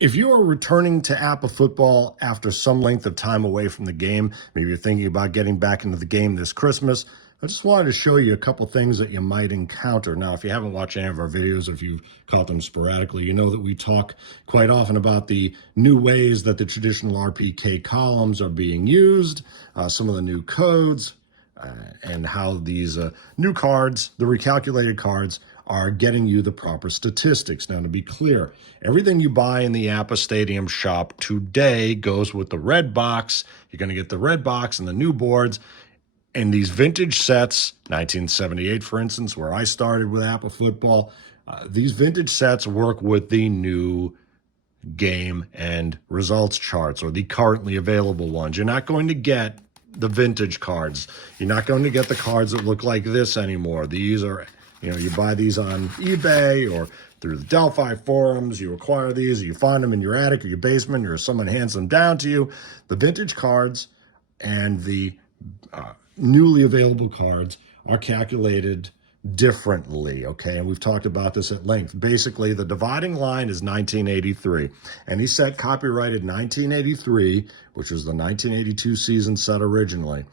If you are returning to APBA football after some length of time away from the game, maybe you're thinking about getting back into the game this Christmas, I just wanted to show you a couple things that you might encounter. Now, if you haven't watched any of our videos, or if you've caught them sporadically, you know that we talk quite often about the new ways that the traditional RPK columns are being used, some of the new codes, and how these new cards, the recalculated cards, are getting you the proper statistics. Now, to be clear, everything you buy in the APBA Stadium shop today goes with the red box. You're going to get the red box and the new boards. And these vintage sets, 1978, for instance, where I started with APBA football, these vintage sets work with the new game and results charts, or the currently available ones. You're not going to get the vintage cards. You're not going to get the cards that look like this anymore. These are, you buy these on eBay or through the Delphi forums. You acquire these, or you find them in your attic or your basement, or someone hands them down to you. The vintage cards and the newly available cards are calculated differently, okay? And we've talked about this at length. Basically, the dividing line is 1983. Any set copyrighted 1983, which was the 1982 season set originally,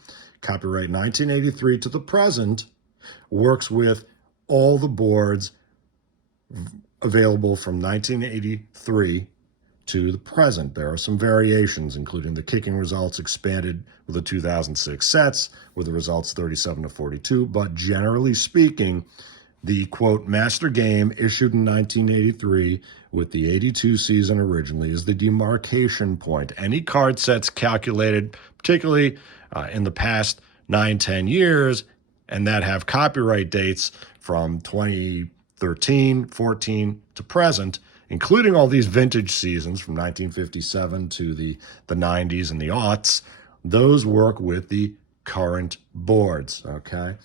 copyright 1983 to the present, works with all the boards available from 1983 to the present. There are some variations, including the kicking results expanded with the 2006 sets, with the results 37-42. But generally speaking, the, quote, master game issued in 1983 with the 82 season originally is the demarcation point. Any card sets calculated, particularly in the past 9-10 years, and that have copyright dates from 2013, 14 to present, including all these vintage seasons from 1957 to the 90s and the aughts, those work with the current boards, okay?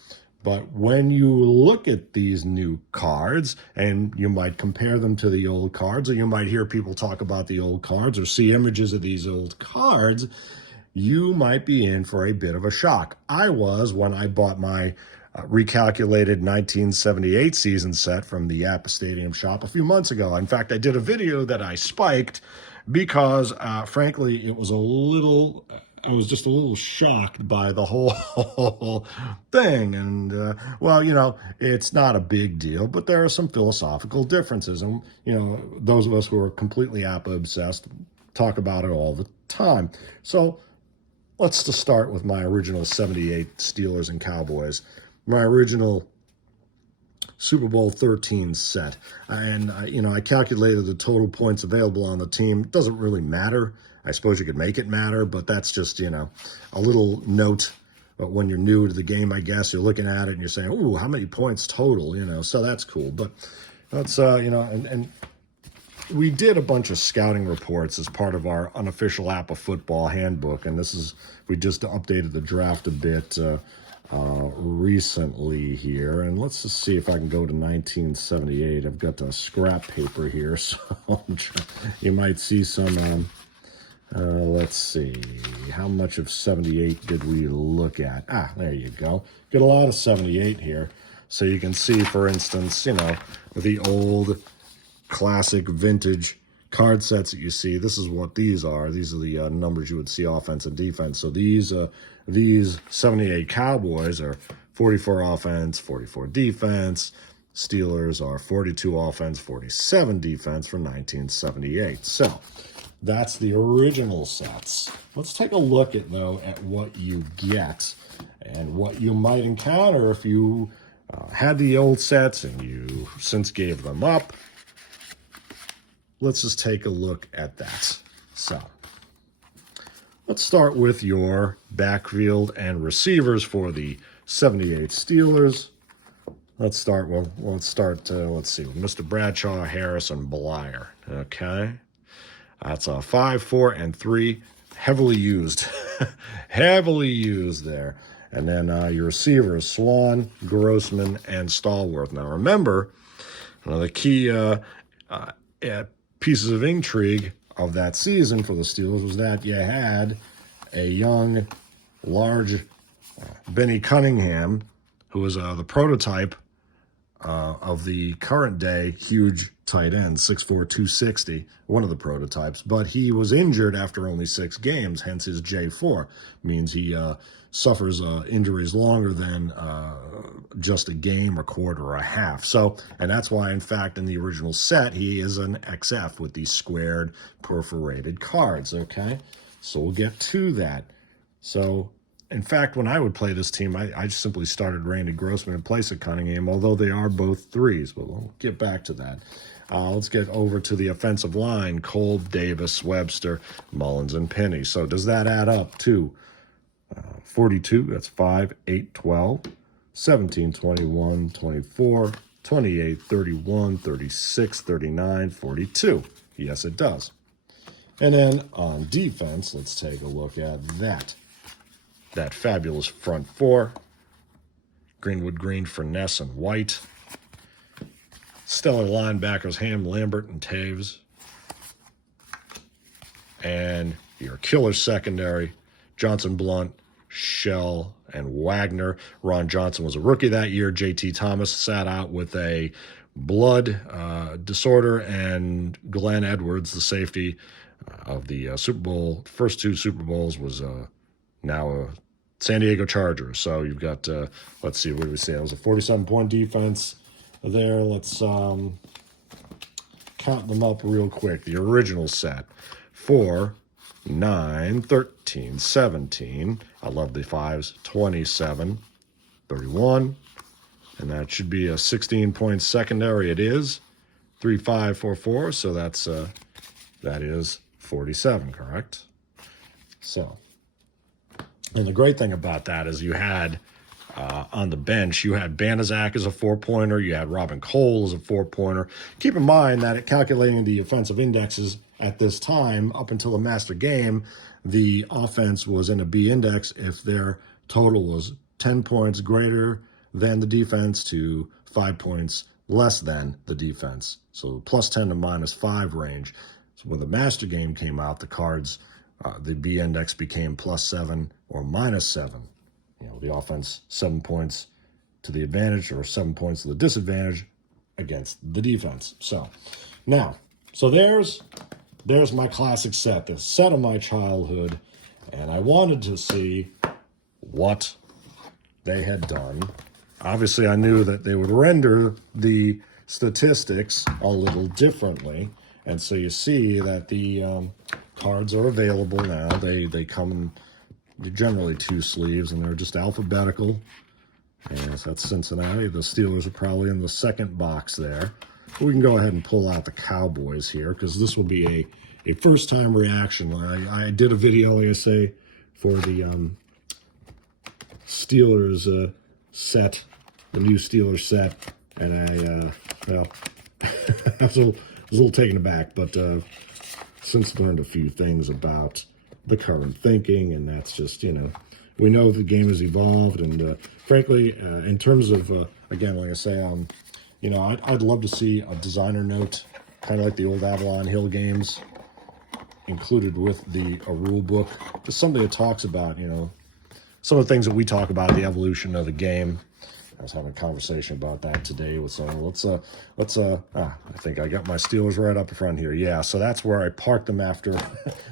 But when you look at these new cards, and you might compare them to the old cards, or you might hear people talk about the old cards or see images of these old cards, you might be in for a bit of a shock. I was when I bought my recalculated 1978 season set from the APBA Stadium shop a few months ago. In fact, I did a video that I spiked because, frankly, I was just a little shocked by the whole thing. And, well, it's not a big deal, but there are some philosophical differences. And, those of us who are completely APBA obsessed talk about it all the time. So let's just start with my original 78 Steelers and Cowboys. My original Super Bowl 13 set. And, I calculated the total points available on the team. It doesn't really matter. I suppose you could make it matter, but that's just, a little note. But when you're new to the game, I guess, you're looking at it and you're saying, ooh, how many points total, so that's cool. But that's, and we did a bunch of scouting reports as part of our unofficial APBA football handbook. And we just updated the draft a bit recently here, and let's just see if I can go to 1978. I've got the scrap paper here, so you might see some, let's see, how much of 78 did we look at? There you go. Get a lot of 78 here. So you can see, for instance, the old classic vintage card sets that you see. This is what these are. These are the numbers you would see offense and defense. So these 78 Cowboys are 44 offense, 44 defense. Steelers are 42 offense, 47 defense from 1978. So that's the original sets. Let's take a look at what you get and what you might encounter if you had the old sets and you since gave them up. Let's just take a look at that. So let's start with your backfield and receivers for the 78 Steelers. Let's see, with Mr. Bradshaw, Harris, and Blyer, okay? That's a 5, 4, and 3, heavily used, heavily used there. And then your receivers, Swan, Grossman, and Stallworth. Now remember, the key pieces of intrigue of that season for the Steelers was that you had a young, large Benny Cunningham, who was the prototype of the current day huge tight end, 6'4", 260, one of the prototypes. But he was injured after only 6 games, hence his J4. Means he suffers injuries longer than just a game, a quarter, or a half. So, and that's why, in fact, in the original set, he is an XF with these squared, perforated cards, okay? So we'll get to that. So, in fact, when I would play this team, I just simply started Randy Grossman in place of Cunningham, although they are both threes. But we'll get back to that. Let's get over to the offensive line. Cole, Davis, Webster, Mullins, and Penny. So does that add up to 42? That's 5, 8, 12, 17, 21, 24, 28, 31, 36, 39, 42. Yes, it does. And then on defense, let's take a look at that. That fabulous front four. Greenwood, Green, Furness, and White. Stellar linebackers, Ham, Lambert, and Taves. And your killer secondary, Johnson, Blunt, Shell, and Wagner. Ron Johnson was a rookie that year. J.T. Thomas sat out with a blood disorder, and Glenn Edwards, the safety of the Super Bowl, first 2 Super Bowls, was now a San Diego Chargers. So you've got, let's see, what do we say? It was a 47-point defense there. Let's count them up real quick. The original set, 4, 9, 13, 17. I love the 5s. 27, 31. And that should be a 16-point secondary. It is 3, 5, 4, 4. So that's that is 47, correct? So, and the great thing about that is you had on the bench, you had Banaszak as a 4-pointer, you had Robin Cole as a 4-pointer. Keep in mind that at calculating the offensive indexes at this time, up until the master game, the offense was in a B index if their total was 10 points greater than the defense to 5 points less than the defense. So plus 10 to minus 5 range. So when the master game came out, the cards, the B index became plus 7 or minus 7. You know, the offense 7 points to the advantage or 7 points to the disadvantage against the defense. So now, so there's my classic set, the set of my childhood, and I wanted to see what they had done. Obviously, I knew that they would render the statistics a little differently, and so you see that the cards are available now. They come generally 2 sleeves, and they're just alphabetical. And so that's Cincinnati. The Steelers are probably in the second box there. We can go ahead and pull out the Cowboys here, because this will be a first-time reaction. I did a video, like I say, for the Steelers set, the new Steelers set, and well, I was a little taken aback, but since learned a few things about the current thinking, and that's just, you know, we know the game has evolved, and frankly, in terms of, again, like I say, you know, I'd love to see a designer note, kind of like the old Avalon Hill games, included with a rule book, just something that talks about, you know, some of the things that we talk about, the evolution of the game. I was having a conversation about that today with someone. I think I got my Steelers right up front here. Yeah, so that's where I parked them after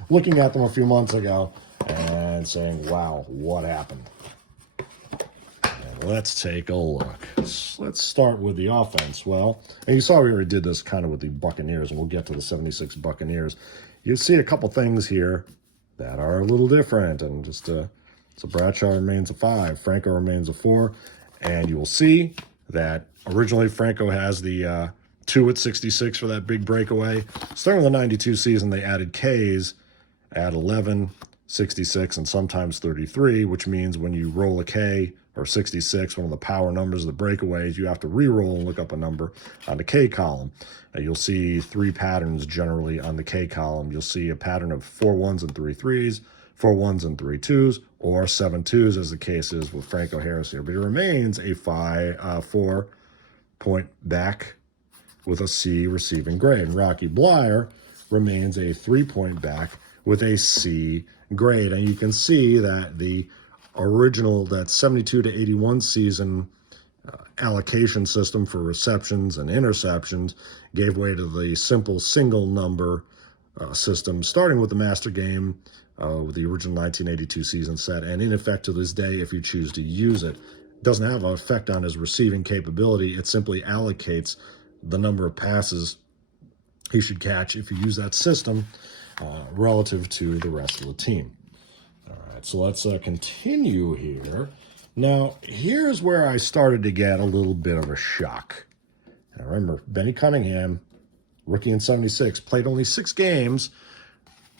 looking at them a few months ago and saying, wow, what happened? And let's take a look. Let's start with the offense. Well, and you saw we already did this kind of with the Buccaneers, and we'll get to the 76 Buccaneers. You see a couple things here that are a little different, and just so Bradshaw remains a 5, Franco remains a 4. And you will see that originally Franco has the 2 at 66 for that big breakaway. Starting with the 92 season, they added Ks at 11, 66, and sometimes 33, which means when you roll a K or 66, one of the power numbers of the breakaways, you have to re-roll and look up a number on the K column. You'll see 3 patterns generally on the K column. You'll see a pattern of 4 1s and 3 3s, 4 1s and 3 2s, or 7 2s, as the case is with Franco Harris here. But he remains a 4-point back with a C receiving grade. And Rocky Bleier remains a 3-point back with a C grade. And you can see that the original, that 72 to 81 season allocation system for receptions and interceptions, gave way to the simple single number system, starting with the master game with the original 1982 season set, and in effect to this day if you choose to use it. It doesn't have an effect on his receiving capability. It simply allocates the number of passes he should catch if you use that system relative to the rest of the team. All right, so let's continue here. Now, here's where I started to get a little bit of a shock. Now, remember, Benny Cunningham, rookie in 76, played only 6 games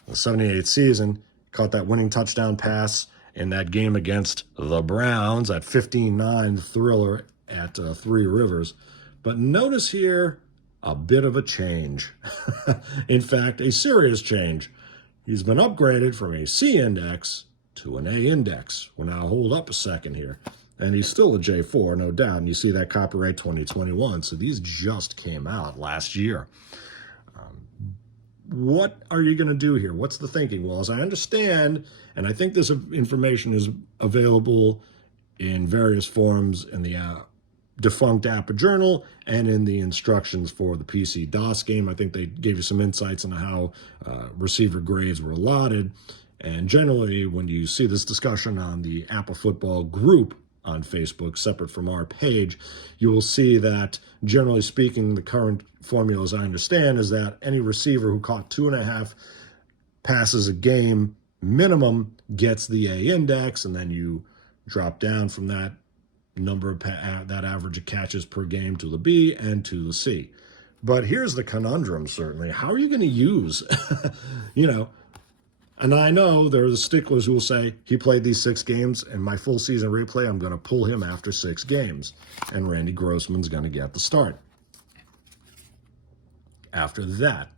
in the 78 season, caught that winning touchdown pass in that game against the Browns, that 15-9 thriller at Three Rivers. But notice here a bit of a change. In fact, a serious change. He's been upgraded from a C index to an A index. Well, now hold up a second here. And he's still a J4, no doubt. And you see that copyright 2021. So these just came out last year. What are you going to do here? What's the thinking? Well, as I understand, and I think this information is available in various forms in the defunct APBA Journal and in the instructions for the PC-DOS game. I think they gave you some insights on how receiver grades were allotted. And generally, when you see this discussion on the APBA Football group on Facebook, separate from our page, you will see that, generally speaking, the current formula, as I understand, is that any receiver who caught 2.5 passes a game minimum gets the A index, and then you drop down from that number of that average of catches per game to the B and to the C. But here's the conundrum, certainly. How are you going to use, and I know there are the sticklers who will say, he played these 6 games, and my full season replay, I'm going to pull him after 6 games. And Randy Grossman's going to get the start after that.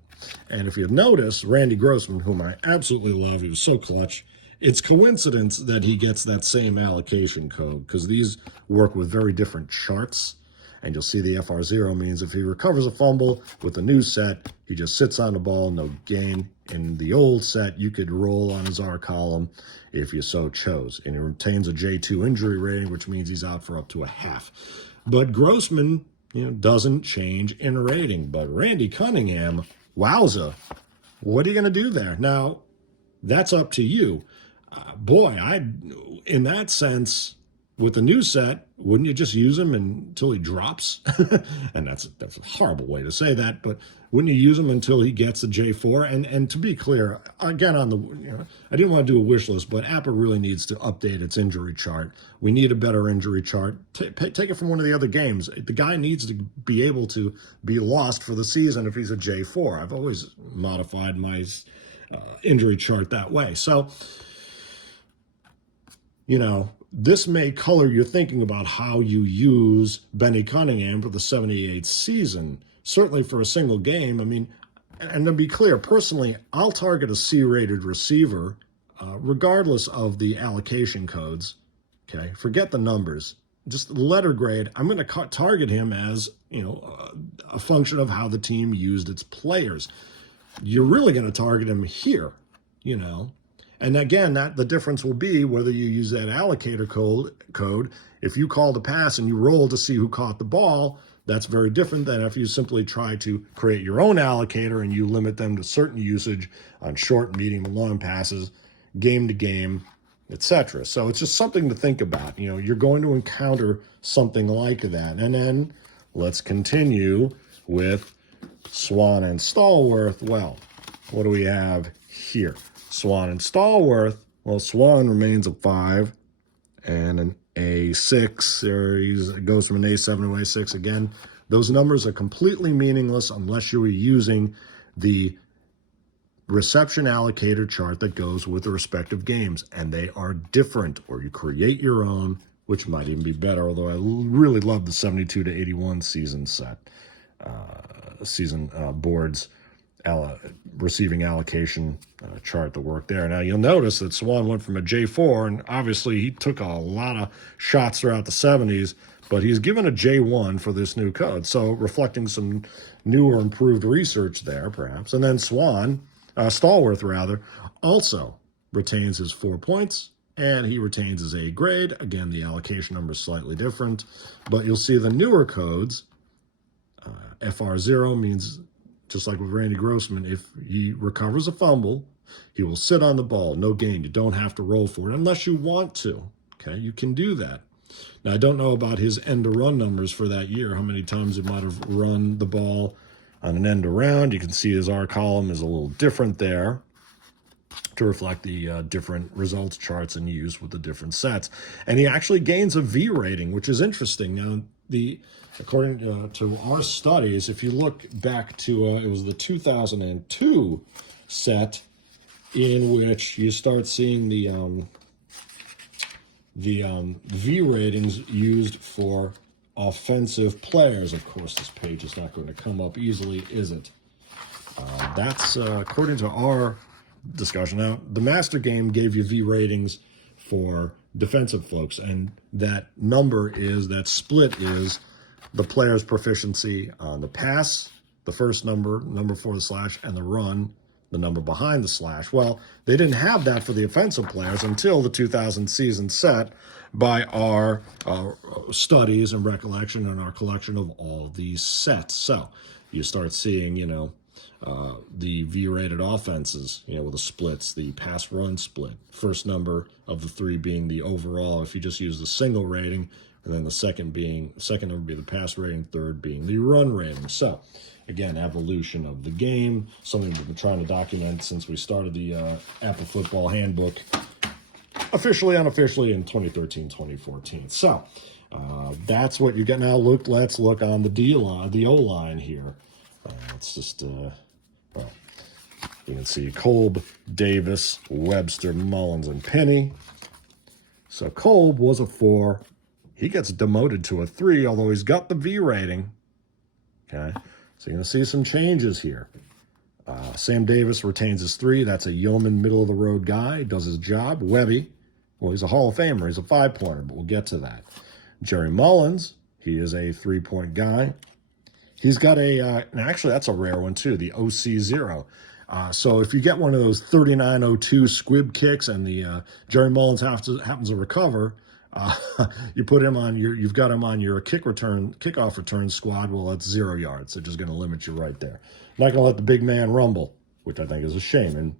And if you notice, Randy Grossman, whom I absolutely love, he was so clutch, it's coincidence that he gets that same allocation code, because these work with very different charts. And you'll see the FR0 means if he recovers a fumble with the new set, he just sits on the ball, no gain. In the old set, you could roll on his R column if you so chose. And he retains a J2 injury rating, which means he's out for up to a half. But Grossman, doesn't change in rating. But Randy Cunningham, wowza, what are you going to do there? Now, that's up to you. In that sense, with the new set, wouldn't you just use him until he drops? And that's a horrible way to say that, but wouldn't you use him until he gets a J4? And to be clear, again, I didn't want to do a wish list, but APBA really needs to update its injury chart. We need a better injury chart. Take it from one of the other games. The guy needs to be able to be lost for the season if he's a J4. I've always modified my injury chart that way. So, this may color your thinking about how you use Benny Cunningham for the 78 season. Certainly for a single game. And to be clear, personally, I'll target a C-rated receiver regardless of the allocation codes. Okay, forget the numbers. Just letter grade. I'm going to target him as, a function of how the team used its players. You're really going to target him here, And again, the difference will be whether you use that allocator code. If you call the pass and you roll to see who caught the ball, that's very different than if you simply try to create your own allocator and you limit them to certain usage on short, medium, and long passes, game to game, etc. So it's just something to think about. You're going to encounter something like that. And then let's continue with Swan and Stallworth. Well, what do we have here? Swan and Stallworth. Well, Swan remains a 5 and an A6. It goes from an A7 to A6 again. Those numbers are completely meaningless unless you are using the reception allocator chart that goes with the respective games, and they are different, or you create your own, which might even be better, although I really love the 72 to 81 season set, boards receiving allocation chart that worked there. Now, you'll notice that Swan went from a J4, and obviously he took a lot of shots throughout the 70s, but he's given a J1 for this new code, so reflecting some new or improved research there, perhaps. And then Stallworth, also retains his 4 points and he retains his A grade. Again, the allocation number is slightly different, but you'll see the newer codes. FR0 means, just like with Randy Grossman, if he recovers a fumble, he will sit on the ball, no gain. You don't have to roll for it unless you want to. Okay, you can do that. Now, I don't know about his end-to-run numbers for that year, how many times he might have run the ball on an end-around. You can see his R column is a little different there to reflect the different results charts in use with the different sets. And he actually gains a V rating, which is interesting. Now, according to our studies, if you look back to, it was the 2002 set in which you start seeing the V ratings used for offensive players. Of course, this page is not going to come up easily, is it? That's according to our discussion. Now, the Master Game gave you V ratings for defensive folks, and that split is the player's proficiency on the pass, the first number before the slash, and the run, the number behind the slash. Well, they didn't have that for the offensive players until the 2000 season set by our studies and recollection and our collection of all these sets. So you start seeing, the V-rated offenses, with the splits, the pass-run split. First number of the three being the overall, if you just use the single rating, and then the second number being the pass rating, third being the run rating. So, again, evolution of the game, something we've been trying to document since we started the APBA Football Handbook, officially, unofficially, in 2013, 2014. So, that's what you get now. Let's look on the O-line here. Let's just, you can see Kolb, Davis, Webster, Mullins, and Penny. So Kolb was a 4. He gets demoted to a 3, although he's got the V rating. Okay, so you're going to see some changes here. Sam Davis retains his 3. That's a yeoman, middle-of-the-road guy. Does his job. Webby, well, he's a Hall of Famer. He's a 5-pointer, but we'll get to that. Jerry Mullins, he is a 3-point guy. He's got and actually that's a rare one too, the OC0. So if you get one of those 39-02 squib kicks and the Jerry Mullins happens to recover, you put him on you've got him on your kickoff return squad. Well, that's 0 yards. They're just going to limit you right there. Not going to let the big man rumble, which I think is a shame. And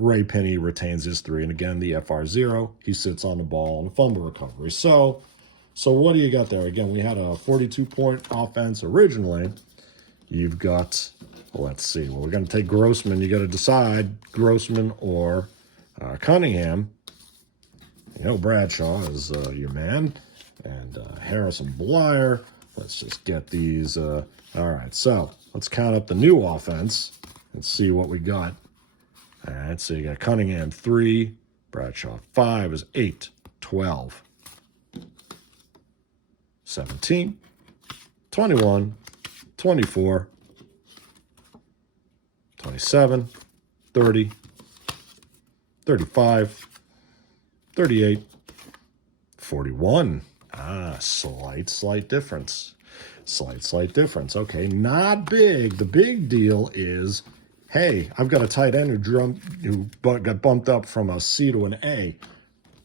Ray Penny retains his 3. And again, the FR0, he sits on the ball and fumble recovery. So what do you got there? Again, we had a 42-point offense originally. You've got, let's see. Well, we're going to take Grossman. You got to decide Grossman or Cunningham. Bradshaw is your man. And Harrison Blyer. Let's just get these. All right, so let's count up the new offense and see what we got. All right, so you got Cunningham 3. Bradshaw 5 is 8, 12. 17, 21, 24, 27, 30, 35, 38, 41. Slight difference. Slight difference. Okay, not big. The big deal is, hey, I've got a tight end who got bumped up from a C to an A.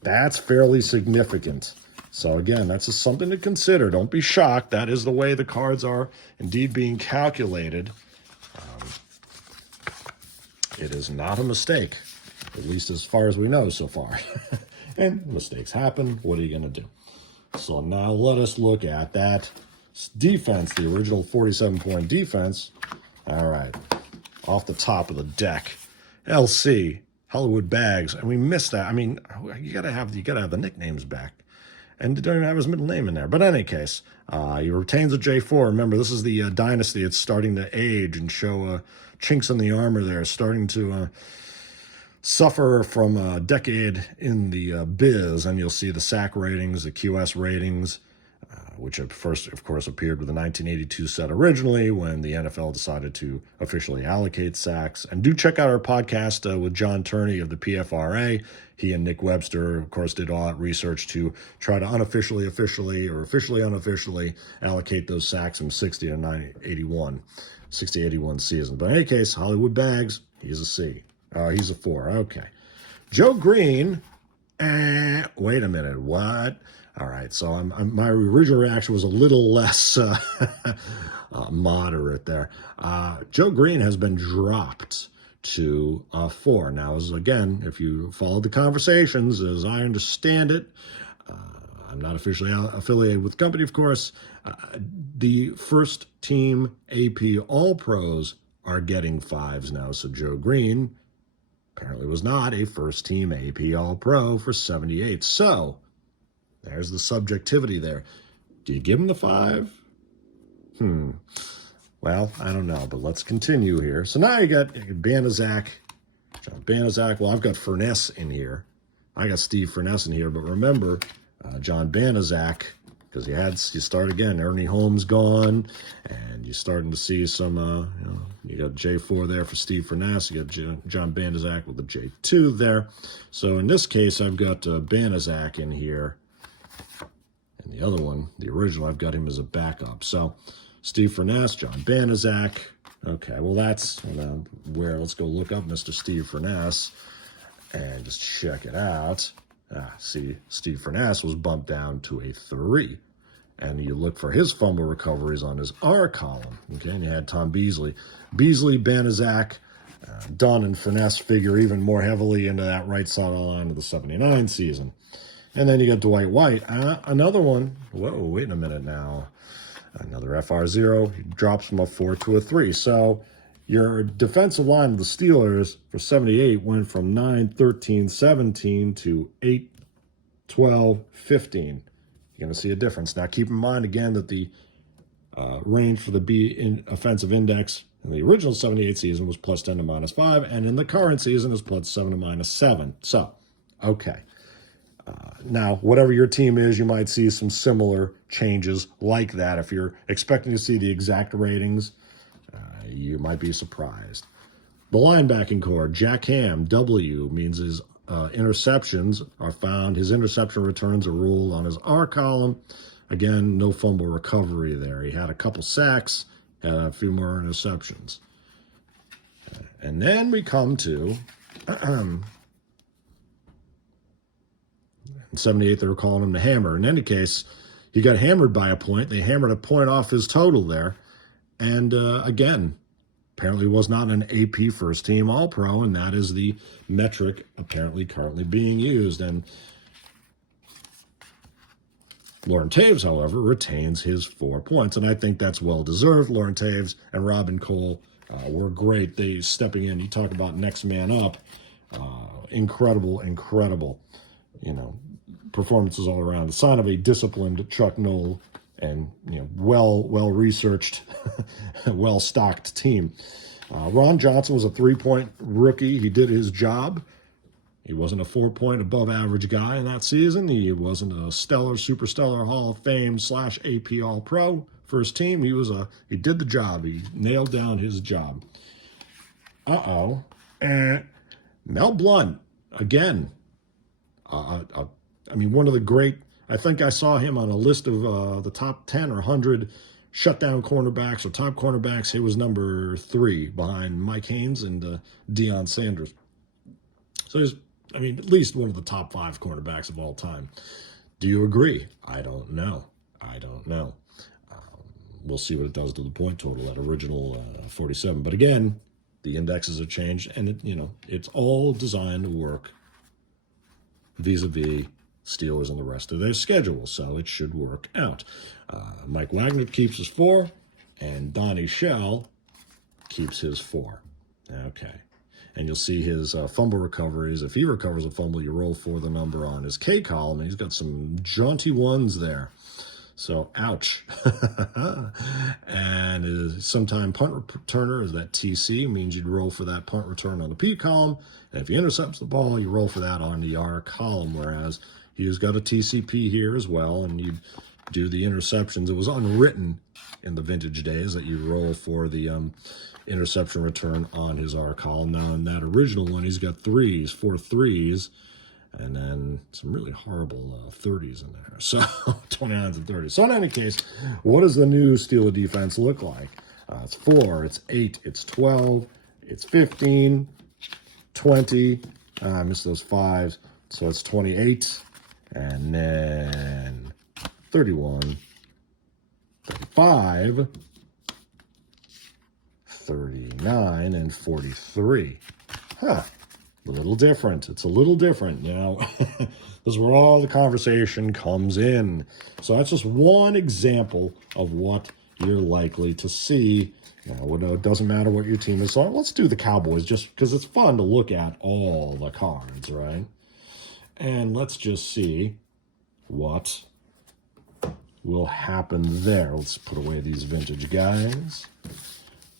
That's fairly significant. So again, that's just something to consider. Don't be shocked. That is the way the cards are indeed being calculated. It is not a mistake, at least as far as we know so far. And mistakes happen. What are you going to do? So now let us look at that defense, the original 47-point defense. All right, off the top of the deck, LC, Hollywood Bags, and we missed that. I mean, you gotta have the nicknames back. And don't even have his middle name in there. But in any case, he retains a J4. Remember, this is the dynasty. It's starting to age and show chinks in the armor there, starting to suffer from a decade in the biz. And you'll see the sack ratings, the QS ratings, which at first, of course, appeared with the 1982 set originally when the NFL decided to officially allocate sacks. And do check out our podcast with John Turney of the PFRA. He and Nick Webster, of course, did all that research to try to officially unofficially allocate those sacks from 60 to 81 season. But in any case, Hollywood Bags, he's a C. He's a 4. Okay. Joe Green, Wait a minute, what? All right, so my original reaction was a little less moderate there. Joe Green has been dropped to 4. Now, again, if you followed the conversations, as I understand it, I'm not officially affiliated with the company, of course. The first team AP All-Pros are getting 5s now, so Joe Green apparently was not a first team AP All-Pro for 78. So there's the subjectivity there. Do you give him the 5? Well, I don't know, but let's continue here. So now you got Banaszak, John Banaszak. Well, I've got Furness in here. I got Steve Furness in here, but remember, John Banaszak, because you start again. Ernie Holmes gone, and you're starting to see some, you got J4 there for Steve Furness. You got John Banaszak with the J2 there. So in this case, I've got Banaszak in here. And the other one, the original, I've got him as a backup. So Steve Furness, John Banaszak. Okay, well, that's where. Let's go look up Mr. Steve Furness and just check it out. See, Steve Furness was bumped down to a 3. And you look for his fumble recoveries on his R column. Okay, and you had Tom Beasley. Beasley, Banaszak, Dunn, and Furness figure even more heavily into that right side of the line of the 79 season. And then you got Dwight White. Another one. Whoa, wait a minute now. Another FR0. He drops from a 4 to a 3. So your defensive line of the Steelers for 78 went from 9, 13, 17 to 8, 12, 15. You're going to see a difference. Now, keep in mind, again, that the range for the offensive index in the original 78 season was plus 10 to minus 5, and in the current season is plus 7 to minus 7. So, okay. Now, whatever your team is, you might see some similar changes like that. If you're expecting to see the exact ratings, you might be surprised. The linebacking core, Jack Ham, W, means his interceptions are found. His interception returns are ruled on his R column. Again, no fumble recovery there. He had a couple sacks, had a few more interceptions. And then we come to... In 78, they were calling him the Hammer. In any case, he got hammered by a point. They hammered a point off his total there. And again, apparently was not an AP first team All-Pro, and that is the metric apparently currently being used. And Lauren Taves, however, retains his 4 points, and I think that's well-deserved. Lauren Taves and Robin Cole were great. They stepping in. You talk about next man up. Incredible, performances all around. The sign of a disciplined Chuck Noll and well-researched, well-stocked team. Ron Johnson was a 3-point rookie. He did his job. He wasn't a 4-point above average guy in that season. He wasn't a super stellar Hall of Fame / AP All-Pro first team. He did the job. He nailed down his job. Mel Blount, again, one of the great, I think I saw him on a list of the top 10 or 100 shutdown cornerbacks or top cornerbacks. He was number 3 behind Mike Haynes and Deion Sanders. So he's, at least one of the top 5 cornerbacks of all time. Do you agree? I don't know. We'll see what it does to the point total, that original 47. But again, the indexes have changed, and it's all designed to work vis-a-vis Steelers and the rest of their schedule, so it should work out. Mike Wagner keeps his 4, and Donnie Shell keeps his 4. Okay. And you'll see his fumble recoveries. If he recovers a fumble, you roll for the number on his K column, and he's got some jaunty ones there. So, ouch. And his sometime punt returner is that TC, means you'd roll for that punt return on the P column. And if he intercepts the ball, you roll for that on the R column, whereas he's got a TCP here as well, and you'd do the interceptions. It was unwritten in the vintage days that you roll for the interception return on his R column. Now, in that original one, he's got 4 3s, and then some really horrible 30s in there. So 29s and 30s. So in any case, what does the new Steeler defense look like? It's 4, it's 8, it's 12, it's 15, 20. I missed those 5s. So it's 28, and then 31, 35, 39, and 43. Huh. A little different. It's a little different, you know. This is where all the conversation comes in. So that's just one example of what you're likely to see. Now, it doesn't matter what your team is. So let's do the Cowboys just because it's fun to look at all the cards, right? And let's just see what will happen there. Let's put away these vintage guys.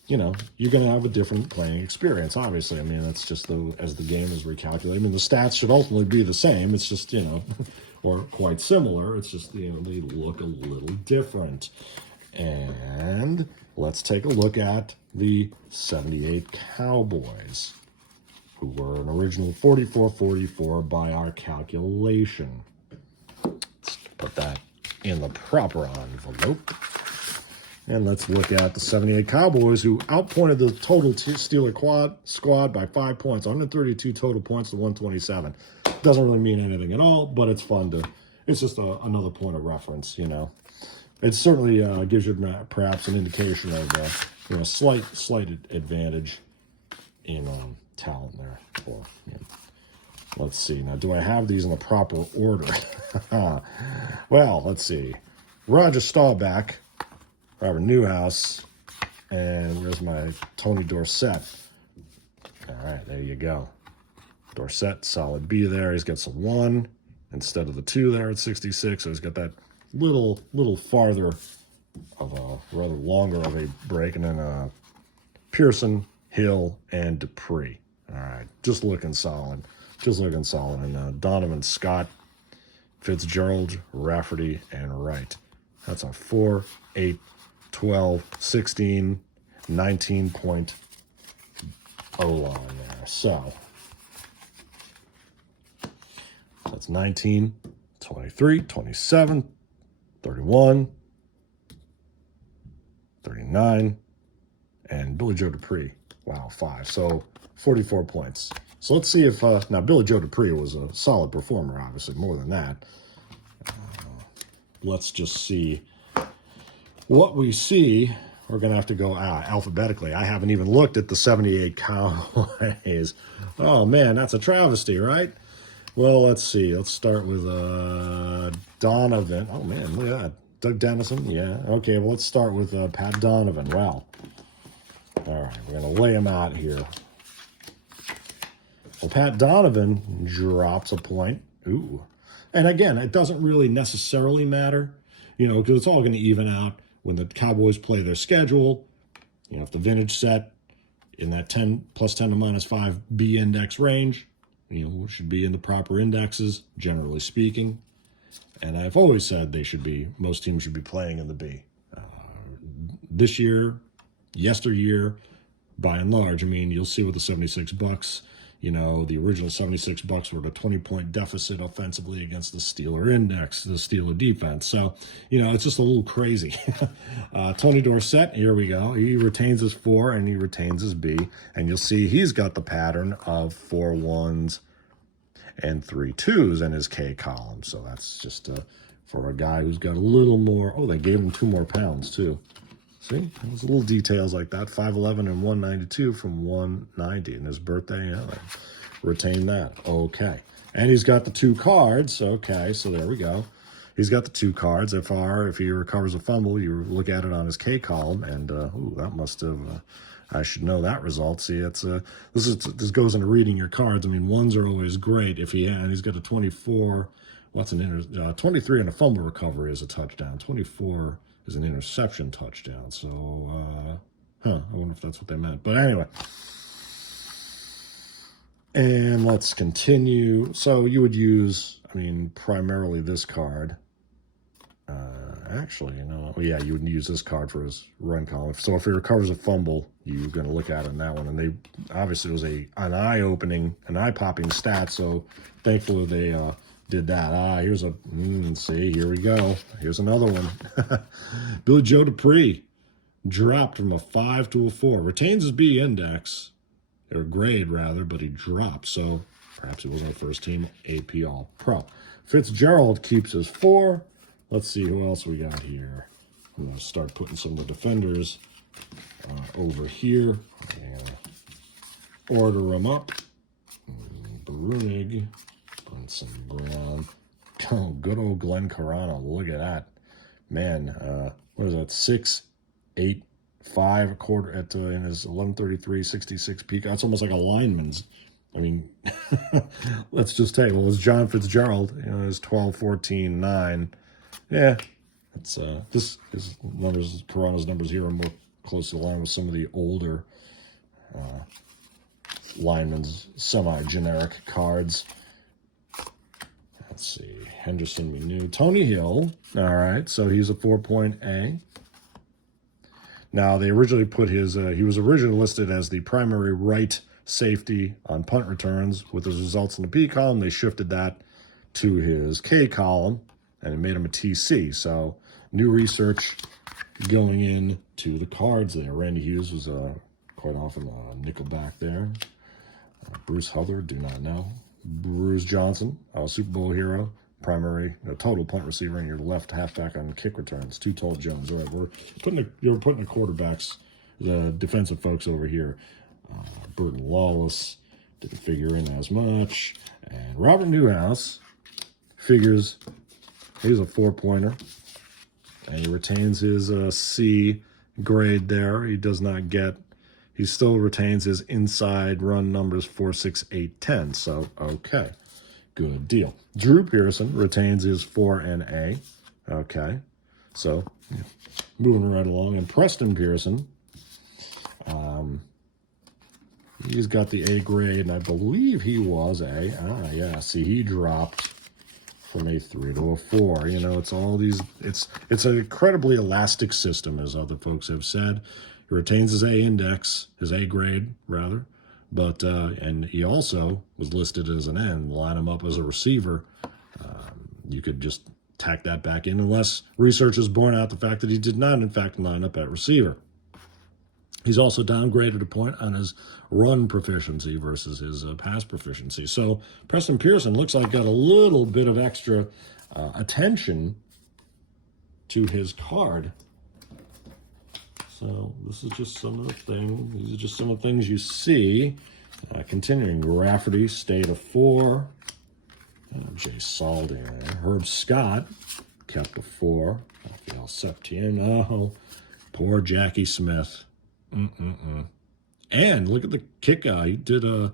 You know, you're going to have a different playing experience, obviously. I mean, that's just as the game is recalculated. I mean, the stats should ultimately be the same. It's just, you know, or quite similar. It's just, you know, they look a little different. And let's take a look at the 78 Cowboys, who were an original 44-44 by our calculation. Let's put that in the proper envelope. And let's look at the 78 Cowboys, who outpointed the total Steeler squad by 5 points. 132 total points to 127. Doesn't really mean anything at all, but it's fun to, it's just another point of reference, you know. It certainly gives you perhaps an indication of, you know, slight advantage in talent there. For, you know. Let's see. Now, do I have these in the proper order? Well, let's see. Roger Staubach, Robert Newhouse, and where's my Tony Dorsett? All right, there you go. Dorsett, solid B there. He's got some 1 instead of the 2 there at 66. So he's got that little farther of a rather longer of a break. And then Pearson, Hill, and Dupree. All right, just looking solid. Just looking solid. And Donovan, Scott, Fitzgerald, Rafferty, and Wright. That's a 4, 8, 12, 16, 19-point O-line there. So that's 19, 23, 27, 31, 39, and Billy Joe Dupree. Wow, 5. So 44 points. So let's see if, now Billy Joe Dupree was a solid performer, obviously, more than that. Let's just see what we see. We're going to have to go alphabetically. I haven't even looked at the 78 Cowboys. Oh, man, that's a travesty, right? Well, let's see. Let's start with Donovan. Oh, man, look at that. Doug Dennison, yeah. Okay, well, let's start with Pat Donovan. Wow. All right, we're going to lay him out here. Well, Pat Donovan drops a point. Ooh. And again, it doesn't really necessarily matter, you know, because it's all going to even out when the Cowboys play their schedule. You know, if the vintage set in that 10 plus 10 to minus 5 B index range, you know, should be in the proper indexes, generally speaking. And I've always said most teams should be playing in the B. This year, yesteryear, by and large, I mean, you'll see with the 76 Bucs, you know, the original 76 Bucs were at a 20-point deficit offensively against the Steeler index, the Steeler defense. So, you know, it's just a little crazy. Tony Dorsett, here we go. He retains his 4 and he retains his B. And you'll see he's got the pattern of 4 1s and 3 2s in his K column. So that's just for a guy who's got a little more. Oh, they gave him 2 more pounds, too. See, there's little details like that. 5'11" and 192 from 190. And his birthday, yeah, retain that. Okay. And he's got the 2 cards. Okay, so there we go. He's got the 2 cards. If he recovers a fumble, you look at it on his K column, and that must have. I should know that result. See, it's this goes into reading your cards. I mean, 1s are always great. He's got a 24. 23 on a fumble recovery is a touchdown. 24 is an interception touchdown. So, I wonder if that's what they meant. But anyway. And let's continue. So you would use, I mean, primarily this card. Actually, you know, yeah, you would use this card for his run column. So if he recovers a fumble, you're going to look at it in that one. And they obviously it was an eye-popping stat. So thankfully they did that. Here's see, here we go. Here's another one. Billy Joe Dupree dropped from a 5 to a 4. Retains his B index, or grade rather, but he dropped. So Perhaps he wasn't a first-team AP All-Pro. Fitzgerald keeps his 4. Let's see who else we got here. I'm going to start putting some of the defenders over here. And order them up. Brunig, Brunson Brown. Oh, good old Glenn Carano. Look at that. Man, what is that? 6'8", 5 quarter at in his 11:33 66 peak. That's almost like a lineman's. I mean, let's just take. Well, it's John Fitzgerald. You know, his 12'14", 9. Yeah, it's this is numbers. Carano's numbers here are more closely aligned with some of the older linemen's semi-generic cards. Let's see. Henderson we knew. Tony Hill. All right, so he's a 4.A. Now, they originally put his, he was originally listed as the primary right safety on punt returns. With his results in the P column, they shifted that to his K column, and it made him a TC. So, new research going in to the cards there. Randy Hughes was quite often nickel back there. Bruce Hubbard, do not know. Bruce Johnson, Super Bowl hero, primary, total punt receiver, and your left halfback on kick returns. Two-told Jones. All right, you're putting the quarterbacks, the defensive folks over here. Burton Lawless didn't figure in as much, and Robert Newhouse figures he's a 4-pointer, and he retains his C grade there. He does not get. He still retains his inside run numbers 4, 6, 8, 10. So, okay. Good deal. Drew Pearson retains his 4 and A. Okay. So, yeah. Moving right along. And Preston Pearson, he's got the A grade, and I believe he was A. Ah, yeah. See, he dropped from a 3 to a 4. You know, it's all these, it's an incredibly elastic system, as other folks have said. He retains his A index, his A grade, rather. But, and he also was listed as an N. Line him up as a receiver. You could just tack that back in, unless research has borne out the fact that he did not, in fact, line up at receiver. He's also downgraded a point on his run proficiency versus his pass proficiency. So Preston Pearson looks like got a little bit of extra attention to his card. So this is just some of the things. These are just some of the things you see. Continuing, Rafferty stayed a 4. Jay Saldinger. Herb Scott kept a 4. Raphael Septien. Oh, poor Jackie Smith. And look at the kick guy. He did a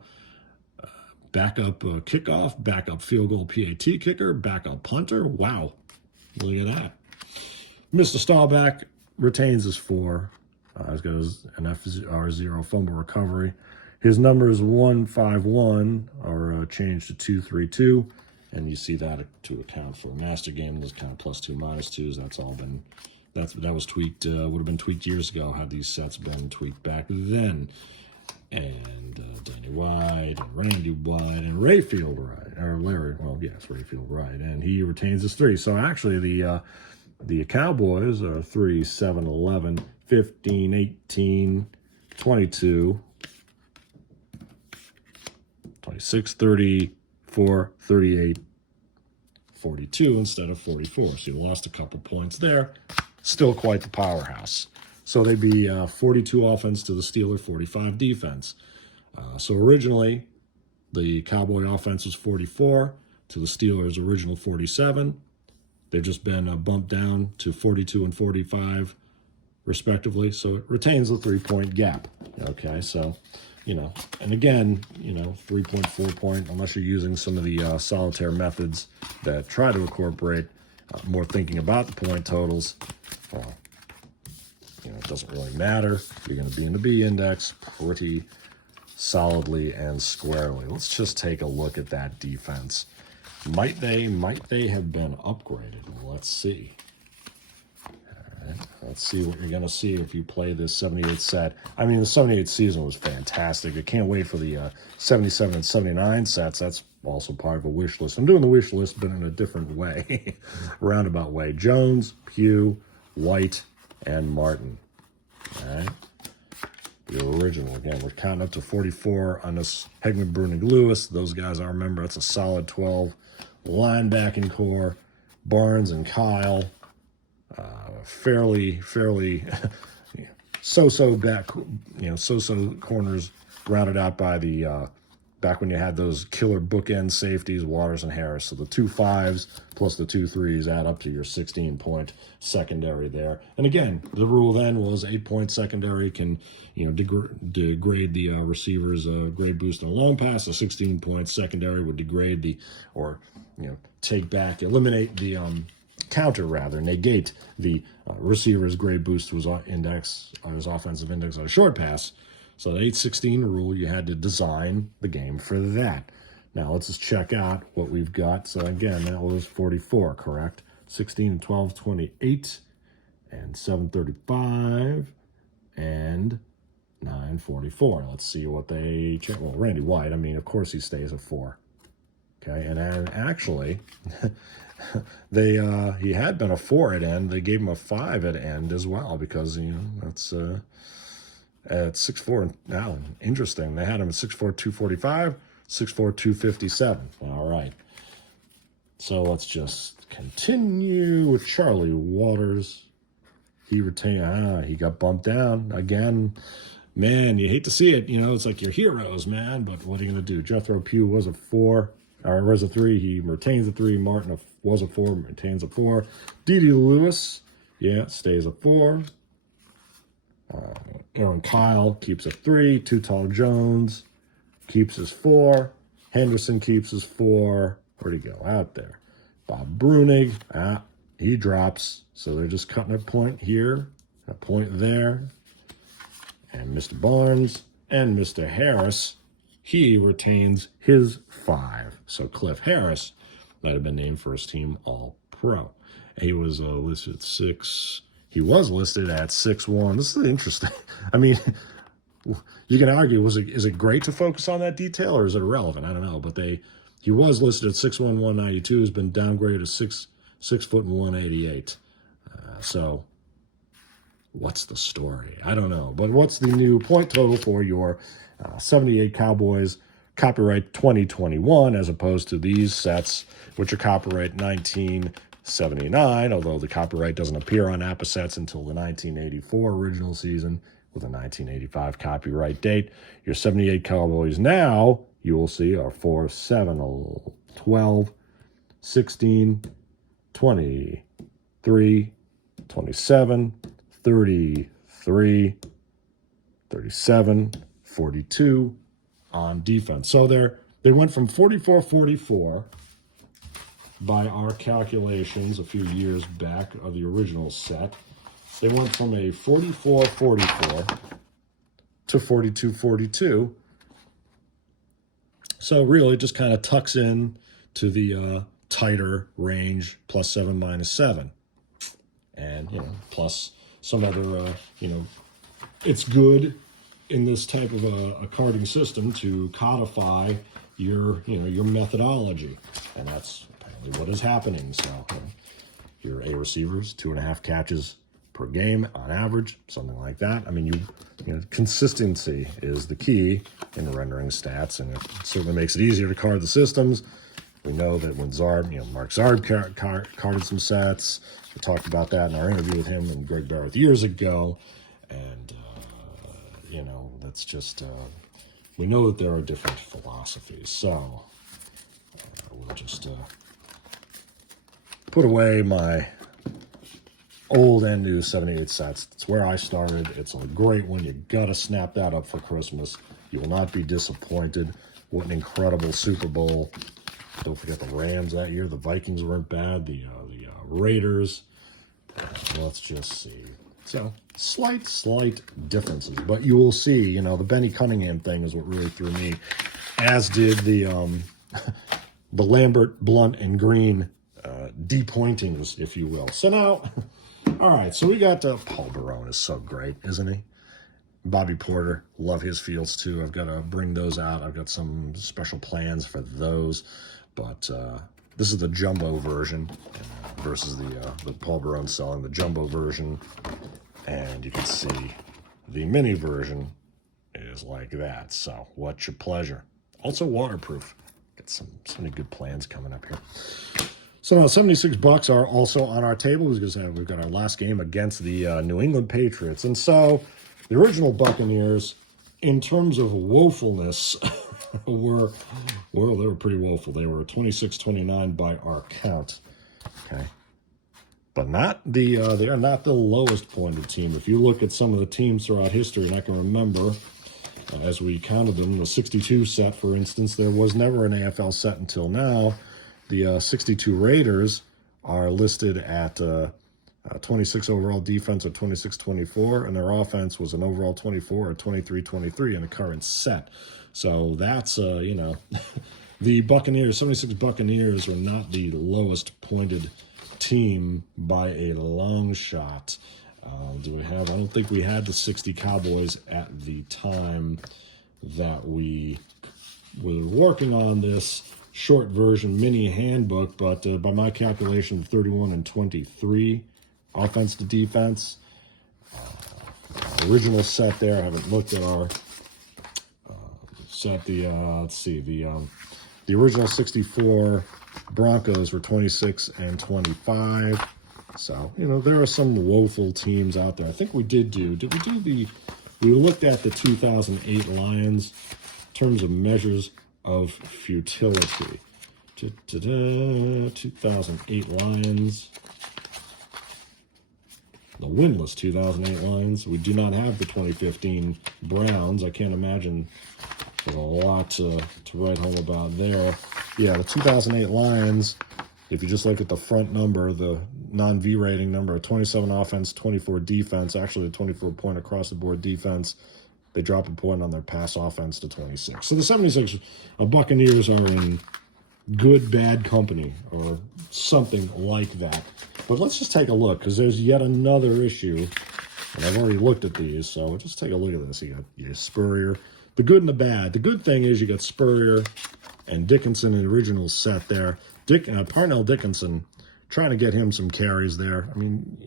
backup kickoff, backup field goal PAT kicker, backup punter. Wow. Look at that. Mr. Staubach retains his 4. He's got an FR0 fumble recovery. His number is 151, or changed to 232, and you see that to account for master game. Those kind of +2, -2s. That's all been that was tweaked. Would have been tweaked years ago had these sets been tweaked back then. And Danny White and Randy White and Rayfield Wright, or Larry. Well, yes, Rayfield Wright, and he retains his 3. So actually, the Cowboys are 3, 7, 11, 15, 18, 22, 26, 34, 38, 42 instead of 44. So you lost a couple points there. Still quite the powerhouse. So they'd be 42 offense to the Steelers, 45 defense. So originally, the Cowboy offense was 44 to the Steelers' original 47. They've just been bumped down to 42 and 45, respectively. So it retains the 3-point gap. Okay, so, and again, 3-point, 4-point, unless you're using some of the solitaire methods that try to incorporate more thinking about the point totals, well, it doesn't really matter. You're going to be in the B index pretty solidly and squarely. Let's just take a look at that defense. Might they have been upgraded? Let's see. All right, let's see what you're going to see if you play this 78 set. I mean, the 78 season was fantastic. I can't wait for the 77 and 79 sets. That's also part of a wish list. I'm doing the wish list, but in a different way, roundabout way. Jones, Pugh, White, and Martin. All right. The original. Again, we're counting up to 44 on this Hegman, Brunig, Lewis. Those guys, I remember, that's a solid 12. Linebacking core, Barnes and Kyle. Fairly so-so back, so-so corners rounded out by the back when you had those killer bookend safeties, Waters and Harris. So the 2 5s plus the 2 3s add up to your 16-point secondary there. And again, the rule then was 8-point secondary can, degrade the receiver's grade boost on a long pass. A 16-point secondary would degrade eliminate the counter rather, negate the receiver's grade boost to his index, on his offensive index on a short pass. So the 8-16 rule, you had to design the game for that. Now let's just check out what we've got. So again, that was 44, correct? 16 and 12, 28, and 735, and 944. Let's see what they check. Well, Randy White, I mean, of course he stays at 4. Okay, and actually, he had been a 4 at end. They gave him a 5 at end as well because, that's... at 6'4", now interesting. They had him at 6'4", 245, 6'4", 257. All right. So let's just continue with Charlie Waters. He retained. He got bumped down again. Man, you hate to see it. It's like your heroes, man. But what are you gonna do? Jethro Pugh was a 4, or was a 3. He retains a 3. Martin was a 4, retains a 4. D.D. Lewis, stays a 4. Aaron Kyle keeps a 3. Too Tall Jones keeps his 4. Henderson keeps his 4. Where'd he go? Out there. Bob Brunig, he drops. So they're just cutting a point here, a point there. And Mr. Barnes and Mr. Harris, he retains his 5. So Cliff Harris might have been named first team All-Pro. He was listed at 6. He was listed at 6'1". This is interesting. I mean, you can argue, is it great to focus on that detail or is it irrelevant? I don't know. But he was listed at 6'1", 192. Has been downgraded to 6 foot and 188. So what's the story? I don't know. But what's the new point total for your 78 Cowboys copyright 2021 as opposed to these sets, which are copyright 1979, although the copyright doesn't appear on APBA sets until the 1984 original season with a 1985 copyright date. Your 78 Cowboys now, you will see, are 4, 7, 12, 16, 23, 27, 33, 37, 42 on defense. So they went from 44-44 by our calculations a few years back of the original set. They went from a 44-44 to 42-42. So really just kind of tucks in to the tighter range, +7, -7. And, plus some other, it's good in this type of a carding system to codify your methodology. And that's apparently what is happening. So your A receivers, 2.5 catches per game on average, something like that. I mean, consistency is the key in rendering stats, and it certainly makes it easier to card the systems. We know that when Mark Zarb carded some sets, we talked about that in our interview with him and Greg Barrett years ago, and that's just we know that there are different philosophies. So we'll just put away my old and new 78 sets. It's where I started. It's a great one. You gotta snap that up for Christmas. You will not be disappointed. What an incredible Super Bowl. Don't forget the Rams that year. The Vikings weren't bad. The Raiders. Let's just see. So slight differences, but you will see. The Benny Cunningham thing is what really threw me, as did the Lambert, Blunt, and Green depointings, if you will. So now, all right. So we got Paul Barone is so great, isn't he? Bobby Porter, love his fields too. I've got to bring those out. I've got some special plans for those. But this is the jumbo version versus the Paul Barone selling the jumbo version. And you can see the mini version is like that. So what's your pleasure? Also waterproof. Got so many good plans coming up here. So now 76 Bucs are also on our table because we've got our last game against the New England Patriots. And so the original Buccaneers, in terms of woefulness, they were pretty woeful. They were 26-29 by our count. Okay. But they are not the lowest pointed team. If you look at some of the teams throughout history, and I can remember, as we counted them, the 62 set, for instance, there was never an AFL set until now. The 62 Raiders are listed at 26 overall defense or 26-24, and their offense was an overall 24 or 23-23 in the current set. So that's, the Buccaneers, 76 Buccaneers are not the lowest pointed team by a long shot. I don't think we had the 60 Cowboys at the time that we were working on this short version mini handbook, but by my calculation, 31-23 offense to defense. Original set there. I haven't looked at our set. Let's see, the original 64 Broncos were 26-25. So, there are some woeful teams out there. I think we did we looked at the 2008 Lions in terms of measures of futility. 2008 Lions. The winless 2008 Lions. We do not have the 2015 Browns. I can't imagine there's a lot to write home about there. Yeah, the 2008 Lions, if you just look at the front number, the non-V rating number, 27 offense, 24 defense, actually a 24-point across-the-board defense. They drop a point on their pass offense to 26. So the 76 Buccaneers are in good, bad company or something like that. But let's just take a look because there's yet another issue. And I've already looked at these, so just take a look at this. You got Spurrier. The good and the bad. The good thing is you got Spurrier and Dickinson in the original set there. Parnell Dickinson, trying to get him some carries there. I mean,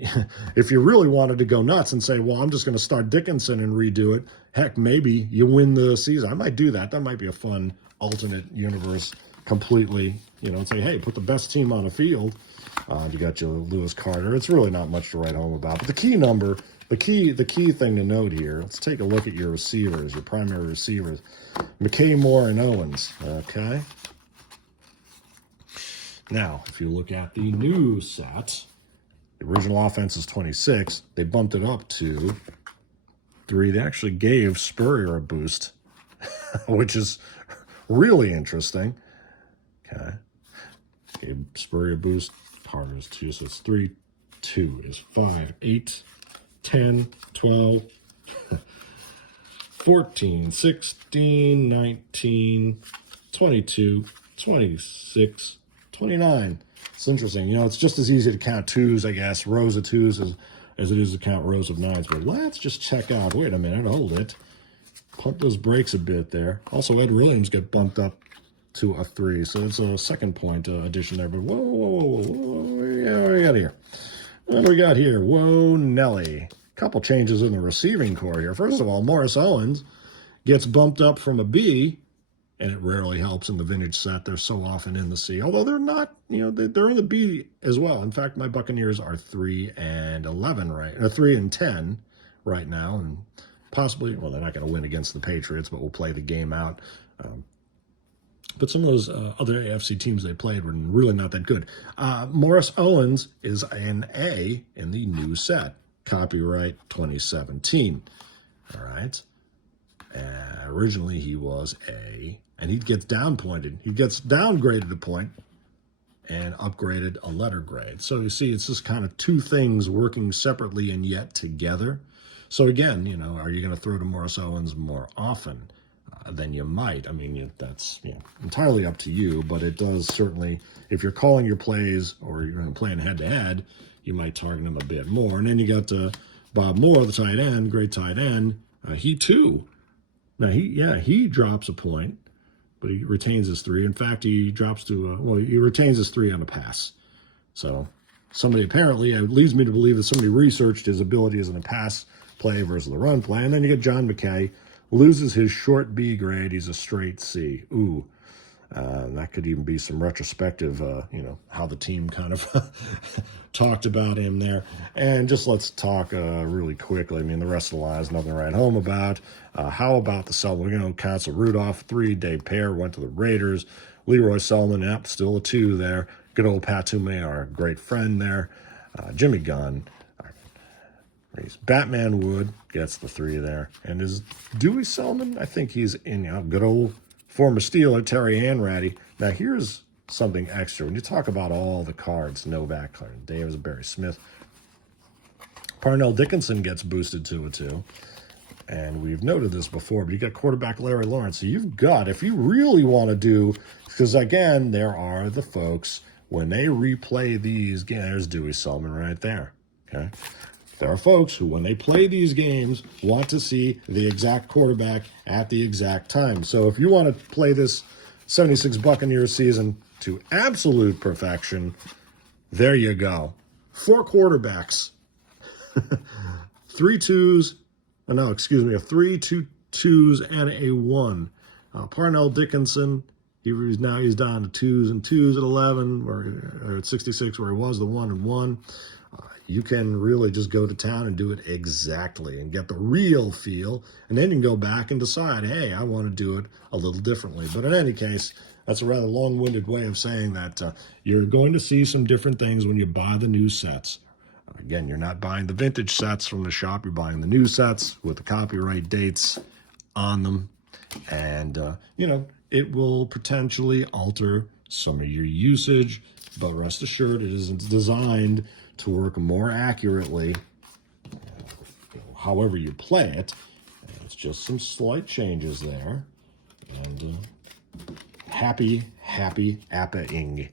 if you really wanted to go nuts and say, well, I'm just going to start Dickinson and redo it, heck, maybe you win the season. I might do that. That might be a fun alternate universe completely, and say, hey, put the best team on the field. You got your Lewis Carter. It's really not much to write home about. But the key thing to note here, let's take a look at your receivers, your primary receivers. McKay, Moore, and Owens, okay? Now, if you look at the new set, the original offense is 26. They bumped it up to 3. They actually gave Spurrier a boost, which is really interesting. Okay. Gave Spurrier a boost. Carter is 2, so it's 3. 2 is 5, 8, 10, 12, 14, 16, 19, 22, 26, 29. It's interesting. It's just as easy to count 2s, I guess, rows of 2s as it is to count rows of 9s. But let's just check out. Wait a minute. Hold it. Pump those brakes a bit there. Also, Ed Williams got bumped up to a 3. So it's a second point addition there. But whoa. Yeah, what do we got here? What do we got here? Whoa, Nelly. Couple changes in the receiving core here. First of all, Morris Owens gets bumped up from a B, and it rarely helps in the vintage set. They're so often in the C, although they're not, they're in the B as well. In fact, my Buccaneers are 3-11 right, or 3-10 right now, and possibly, well, they're not going to win against the Patriots, but we'll play the game out. But some of those other AFC teams they played were really not that good. Morris Owens is an A in the new set. Copyright 2017. All right. Originally he was A, and he gets downpointed. He gets downgraded a point and upgraded a letter grade. So you see, it's just kind of two things working separately and yet together. So again, are you going to throw to Morris Owens more often than you might? I mean, that's entirely up to you, but it does certainly, if you're calling your plays or you're going to play head-to-head, you might target him a bit more. And then you got Bob Moore, the tight end, great tight end. He too. Now, he drops a point, but he retains his 3. In fact, he drops to, he retains his 3 on a pass. So somebody apparently, it leads me to believe that somebody researched his abilities in a pass play versus the run play. And then you get John McKay, Loses his short B grade. He's a straight C. Ooh. That could even be some retrospective, how the team kind of talked about him there. And just let's talk really quickly. I mean, the rest of the line is nothing to write home about. How about the Selman? We're going to cancel Rudolph, 3. Dave Pear went to the Raiders. Leroy Selman, yep, still a 2 there. Good old Pat Toomey, our great friend there. Jimmy Gunn. Batman Wood gets the 3 there. And is Dewey Selman? I think he's in, good old former Steeler, Terry Hanratty. Now, here's something extra. When you talk about all the cards, Novak, Clarence Davis, Barry Smith, Parnell Dickinson gets boosted to a 2. And we've noted this before, but you got quarterback Larry Lawrence. So you've got, if you really want to do, because again, there are the folks, when they replay these games, there's Dewey Selman right there, okay? There are folks who, when they play these games, want to see the exact quarterback at the exact time. So if you want to play this 76 Buccaneers season to absolute perfection, there you go. 4 quarterbacks. 3 2s. No, excuse me. 3 2 2s and a 1. Parnell Dickinson, he's down to 2s and 2s at 11, or at 66, where he was the 1 and 1. You can really just go to town and do it exactly and get the real feel. And then you can go back and decide, hey, I want to do it a little differently. But in any case, that's a rather long-winded way of saying that you're going to see some different things when you buy the new sets. Again, you're not buying the vintage sets from the shop. You're buying the new sets with the copyright dates on them. And, it will potentially alter some of your usage. But rest assured, it isn't designed to work more accurately, however you play it. It's just some slight changes there. And happy APBA-ing.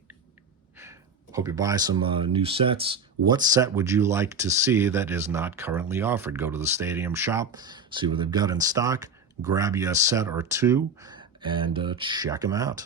Hope you buy some new sets. What set would you like to see that is not currently offered? Go to the Stadium shop, see what they've got in stock, grab you a set or 2, and check them out.